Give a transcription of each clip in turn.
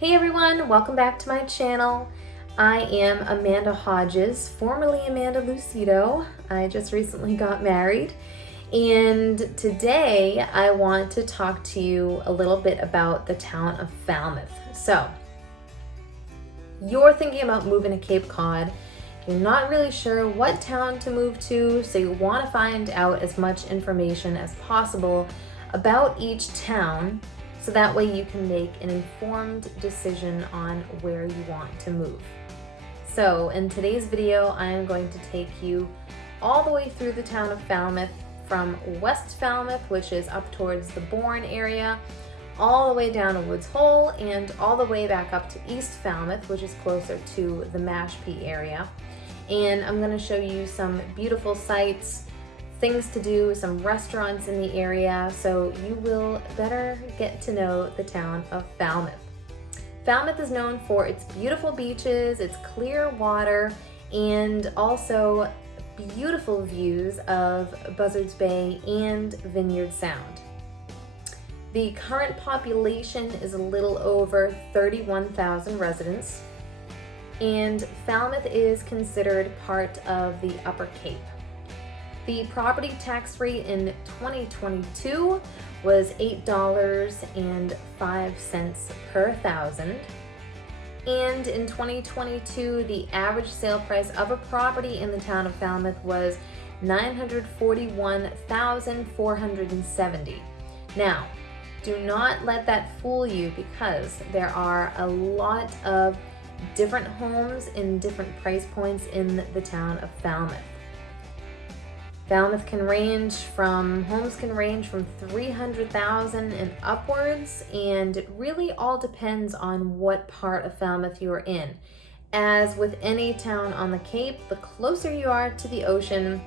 Hey everyone, welcome back to my channel. I am Amanda Hodges, formerly Amanda Lucido. I just recently got married, and today I want to talk to you a little bit about the town of Falmouth. So, you're thinking about moving to Cape Cod. You're not really sure what town to move to, so you want to find out as much information as possible about each town, so that way you can make an informed decision on where you want to move. So in today's video, I am going to take you all the way through the town of Falmouth, from West Falmouth, which is up towards the Bourne area, all the way down to Woods Hole, and all the way back up to East Falmouth, which is closer to the Mashpee area. And I'm going to show you some beautiful sights, things to do, some restaurants in the area, so you will better get to know the town of Falmouth. Falmouth is known for its beautiful beaches, its clear water, and also beautiful views of Buzzards Bay and Vineyard Sound. The current population is a little over 31,000 residents, and Falmouth is considered part of the Upper Cape. The property tax rate in 2022 was $8.05 per thousand. And in 2022, the average sale price of a property in the town of Falmouth was $941,470. Now, do not let that fool you, because there are a lot of different homes in different price points in the town of Falmouth. Falmouth homes can range from $300,000 and upwards, and it really all depends on what part of Falmouth you are in. As with any town on the Cape, the closer you are to the ocean,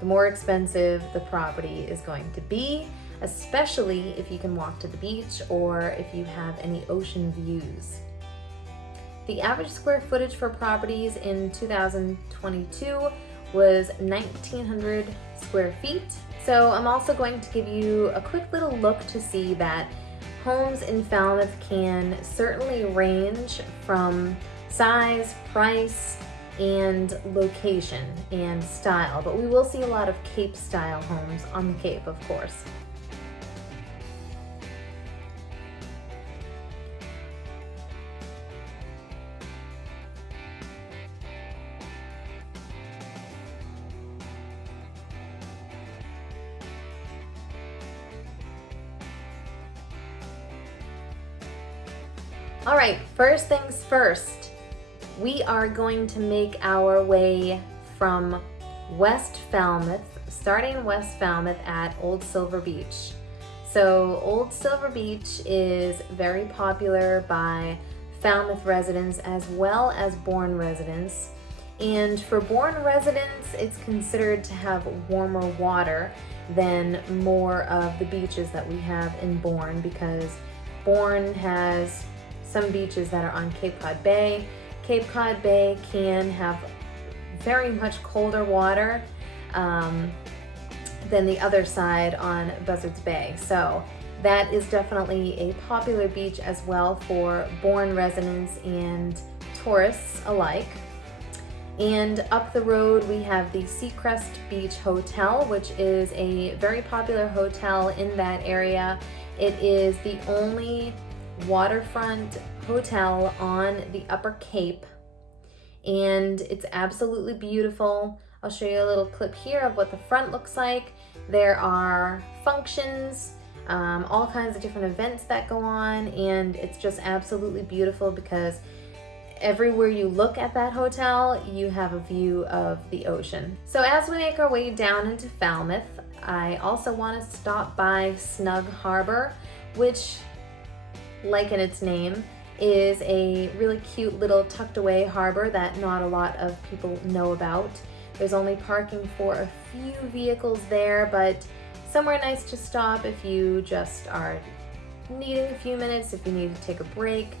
the more expensive the property is going to be, especially if you can walk to the beach or if you have any ocean views. The average square footage for properties in 2022 was 1,900 square feet. So I'm also going to give you a quick little look to see that homes in Falmouth can certainly range from size, price, and location and style, but we will see a lot of Cape style homes on the Cape, of course. All right, first things first, we are going to make our way from West Falmouth, starting West Falmouth at Old Silver Beach. So Old Silver Beach is very popular by Falmouth residents as well as Bourne residents. And for Bourne residents, it's considered to have warmer water than more of the beaches that we have in Bourne, because Bourne has some beaches that are on Cape Cod Bay. Cape Cod Bay can have very much colder water than the other side on Buzzards Bay. So that is definitely a popular beach as well for Bourne residents and tourists alike. And up the road we have the Seacrest Beach Hotel, which is a very popular hotel in that area. It is the only waterfront hotel on the Upper Cape, and it's absolutely beautiful. I'll show you a little clip here of what the front looks like. There are functions, all kinds of different events that go on, and it's just absolutely beautiful because everywhere you look at that hotel, you have a view of the ocean. So as we make our way down into Falmouth, I also want to stop by Snug Harbor, which, like in its name, is a really cute little tucked away harbor that not a lot of people know about. There's only parking for a few vehicles there, but somewhere nice to stop if you just are needing a few minutes, if you need to take a break.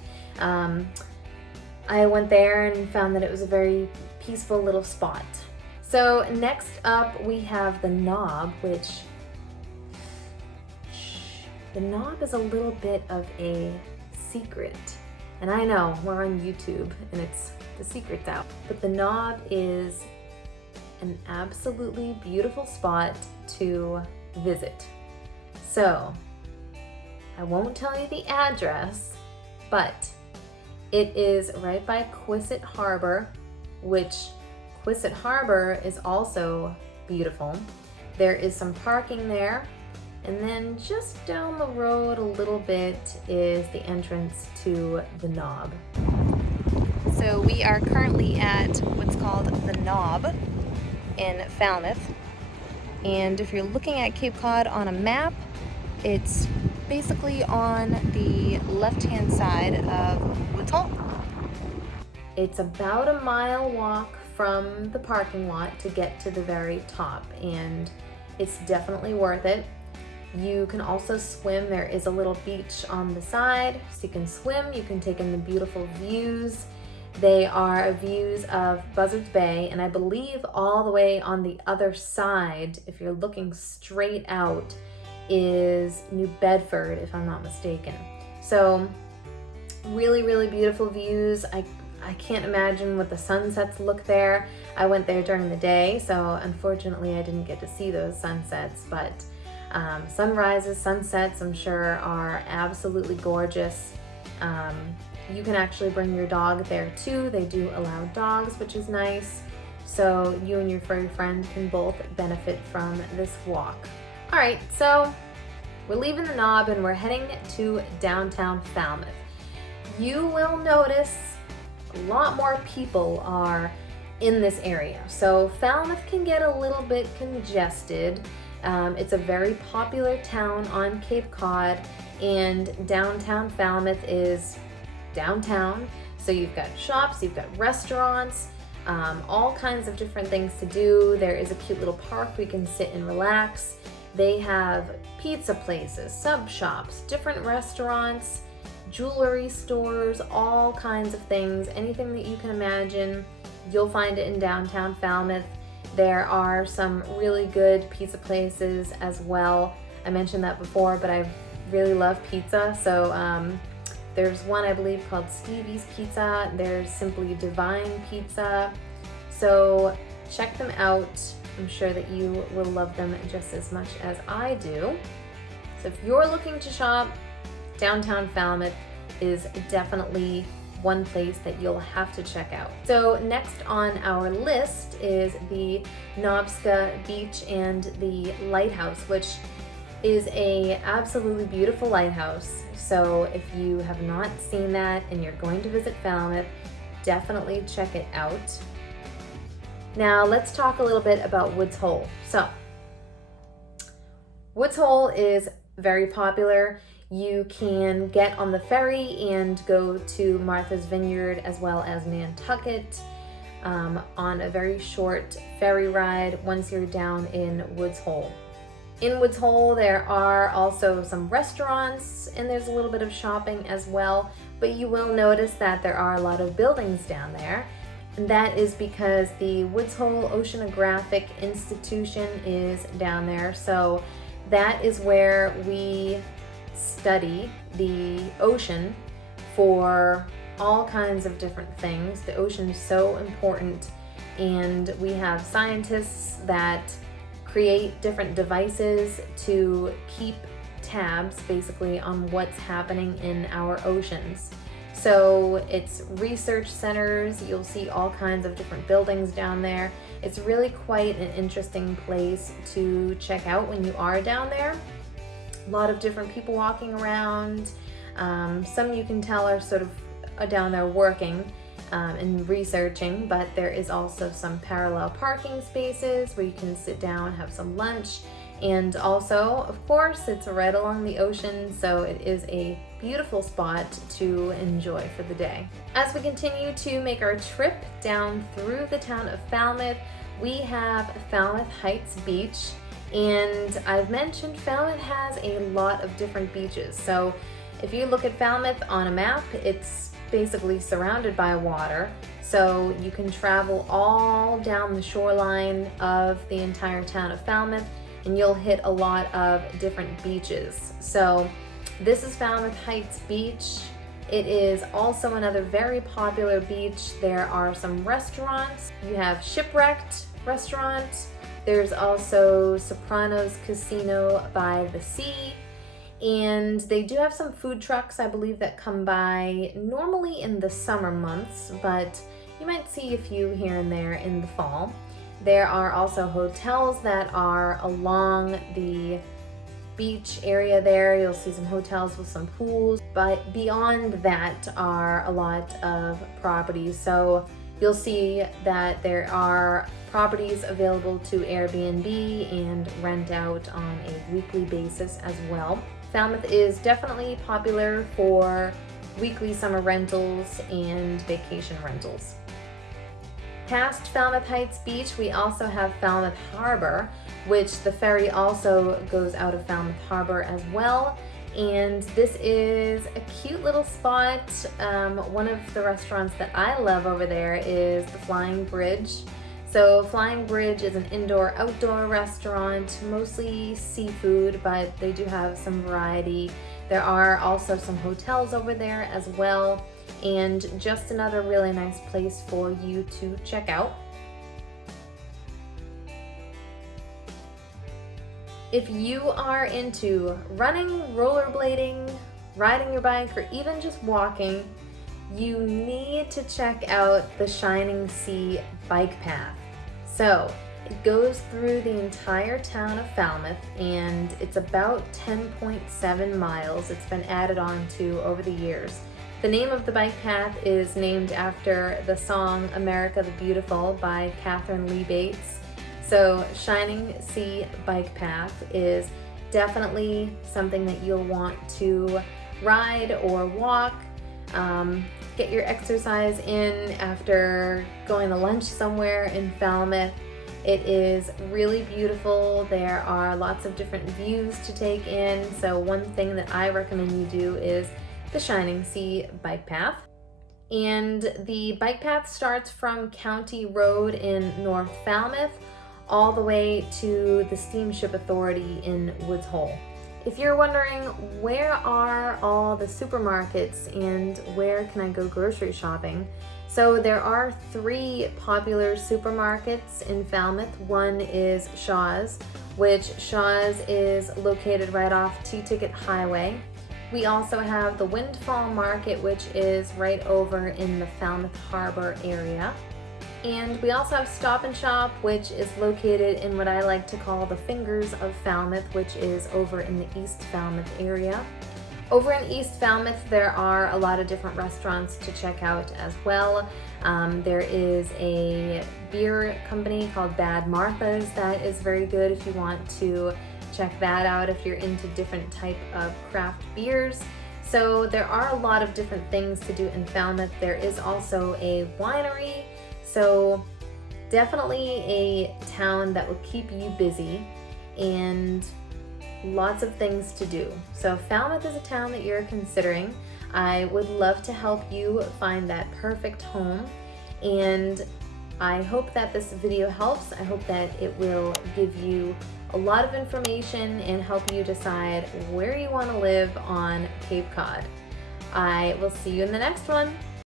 I went there and found that it was a very peaceful little spot. So next up we have the Knob, which The Knob is a little bit of a secret. And I know we're on YouTube and it's the secret's out, but the Knob is an absolutely beautiful spot to visit. So I won't tell you the address, but it is right by Falmouth Harbor, which Falmouth Harbor is also beautiful. There is some parking there, and then just down the road a little bit is the entrance to the Knob. So we are currently at what's called the Knob in Falmouth, and if you're looking at Cape Cod on a map, it's basically on the left-hand side of Woods Hole. It's about a mile walk from the parking lot to get to the very top, and it's definitely worth it. You can also swim. There is a little beach on the side, so you can swim, you can take in the beautiful views. They are views of Buzzards Bay, and I believe all the way on the other side, if you're looking straight out, is New Bedford, if I'm not mistaken. So really, really beautiful views. I can't imagine what the sunsets look there. I went there during the day, so unfortunately I didn't get to see those sunsets, but sunrises, sunsets, I'm sure are absolutely gorgeous. You can actually bring your dog there too. They do allow dogs, which is nice. So you and your furry friend can both benefit from this walk. All right, so we're leaving the Knob and we're heading to downtown Falmouth. You will notice a lot more people are in this area. So Falmouth can get a little bit congested. It's a very popular town on Cape Cod, and downtown Falmouth is downtown. So you've got shops, you've got restaurants, all kinds of different things to do. There is a cute little park where you can sit and relax. They have pizza places, sub shops, different restaurants, jewelry stores, all kinds of things. Anything that you can imagine, you'll find it in downtown Falmouth. There are some really good pizza places as well. I mentioned that before, but I really love pizza. So there's one I believe called Stevie's Pizza. There's Simply Divine Pizza. So check them out. I'm sure that you will love them just as much as I do. So if you're looking to shop, downtown Falmouth is definitely one place that you'll have to check out. So next on our list is the Nobska Beach and the Lighthouse, which is a absolutely beautiful lighthouse. So if you have not seen that and you're going to visit Falmouth, definitely check it out. Now let's talk a little bit about Woods Hole. So Woods Hole is very popular. You can get on the ferry and go to Martha's Vineyard as well as Nantucket on a very short ferry ride once you're down in Woods Hole. In Woods Hole, there are also some restaurants and there's a little bit of shopping as well, but you will notice that there are a lot of buildings down there. And that is because the Woods Hole Oceanographic Institution is down there. So that is where we study the ocean for all kinds of different things. The ocean is so important, and we have scientists that create different devices to keep tabs basically on what's happening in our oceans. So it's research centers. You'll see all kinds of different buildings down there. It's really quite an interesting place to check out when you are down there. A lot of different people walking around. Some you can tell are sort of down there working and researching, but there is also some parallel parking spaces where you can sit down, have some lunch, and also, of course, it's right along the ocean, so it is a beautiful spot to enjoy for the day. As we continue to make our trip down through the town of Falmouth, we have Falmouth Heights Beach, and I've mentioned Falmouth has a lot of different beaches. So if you look at Falmouth on a map, it's basically surrounded by water, so you can travel all down the shoreline of the entire town of Falmouth and you'll hit a lot of different beaches. So this is Falmouth Heights Beach, It is also another very popular beach. There are some restaurants. You have Shipwrecked restaurant. There's also Sopranos Casino by the Sea. And they do have some food trucks, I believe, that come by normally in the summer months, but you might see a few here and there in the fall. There are also hotels that are along the beach area there. You'll see some hotels with some pools, but beyond that are a lot of properties. So you'll see that there are properties available to Airbnb and rent out on a weekly basis as well. Falmouth is definitely popular for weekly summer rentals and vacation rentals. Past Falmouth Heights Beach, we also have Falmouth Harbor, which the ferry also goes out of Falmouth Harbor as well. And this is a cute little spot. One of the restaurants that I love over there is the Flying Bridge. So Flying Bridge is an indoor-outdoor restaurant, mostly seafood, but they do have some variety. There are also some hotels over there as well, and just another really nice place for you to check out. If you are into running, rollerblading, riding your bike, or even just walking, you need to check out the Shining Sea bike path. So it goes through the entire town of Falmouth, and it's about 10.7 miles. It's been added on to over the years. The name of the bike path is named after the song America the Beautiful by Catherine Lee Bates. So Shining Sea bike path is definitely something that you'll want to ride or walk. Get your exercise in after going to lunch somewhere in Falmouth. It is really beautiful. There are lots of different views to take in. So one thing that I recommend you do is the Shining Sea bike path. And the bike path starts from County Road in North Falmouth all the way to the Steamship Authority in Woods Hole. If you're wondering where are all the supermarkets and where can I go grocery shopping, so there are 3 popular supermarkets in Falmouth. One is Shaw's, which Shaw's is located right off T-Ticket Highway. We also have the Windfall Market, which is right over in the Falmouth Harbor area. And we also have Stop and Shop, which is located in what I like to call the Fingers of Falmouth, which is over in the East Falmouth area. Over in East Falmouth, there are a lot of different restaurants to check out as well. There is a beer company called Bad Martha's that is very good if you want to check that out if you're into different type of craft beers. So there are a lot of different things to do in Falmouth. There is also a winery. So definitely a town that will keep you busy and lots of things to do. So if Falmouth is a town that you're considering, I would love to help you find that perfect home. And I hope that this video helps. I hope that it will give you a lot of information and help you decide where you want to live on Cape Cod. I will see you in the next one.